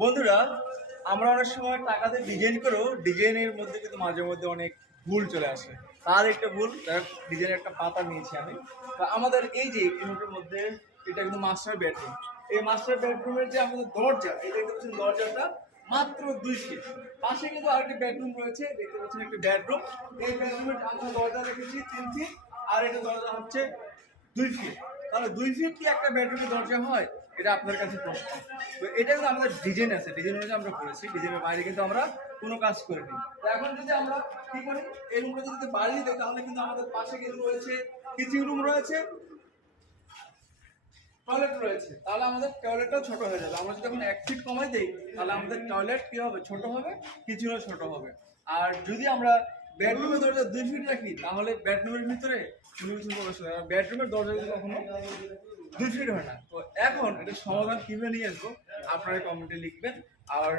বন্ধুরা, আমরা অনেক সময় টাকাতে ডিজাইন করেও ডিজাইনের মধ্যে কিন্তু মাঝে মধ্যে অনেক ভুল চলে আসে। তার একটা ভুল, ডিজাইনের একটা পাতা নিয়েছি আমি। তা আমাদের এই যে ইউনিটের মধ্যে এটা কিন্তু মাস্টার বেডরুম। এই মাস্টার বেডরুমের যে আমাদের দরজা, এই দেখতে পাচ্ছেন দরজাটা মাত্র 2 ফিট। পাশে কিন্তু আরেকটি বেডরুম রয়েছে, দেখতে পাচ্ছেন একটা বেডরুম। এই বেডরুমের আমরা দরজা রেখেছি 3 ফিট, আর এটা দরজা হচ্ছে 2 ফিট। তাহলে 2 ফিট কি একটা বেডরুমের দরজা হয়? এটা আপনার কাছে প্রশ্ন। তো এটা কিন্তু আমাদের ডিজাইন আছে, ডিজাইন অনুযায়ী আমরা করেছি, ডিজাইনের বাইরে কিন্তু আমরা কোনো কাজ করিনি। তো এখন যদি আমরা কি করি, এই রুমটা যদি বাড়িয়ে দিই তাহলে কিন্তু আমাদের পাশে কিন্তু রয়েছে কিচেন রুম রয়েছে, টয়লেট রয়েছে, তাহলে আমাদের টয়লেটটাও ছোট হয়ে যাবে। আমরা যদি এখন 1 ফিট কমাই দিই তাহলে আমাদের টয়লেট কি হবে, ছোট হবে, কিচেনও ছোট হবে। আর যদি আমরা বেডরুমের দরজা 2 ফিট রাখি তাহলে বেডরুমের ভিতরে কোনো কিছু প্রবেশ করে না। বেডরুমের দরজা কিন্তু কখনো 2 ফিট হয় না। তো এখন এটা সমাধান কিভাবে নিয়ে আসবো আপনারা কমেন্টে লিখবেন। আর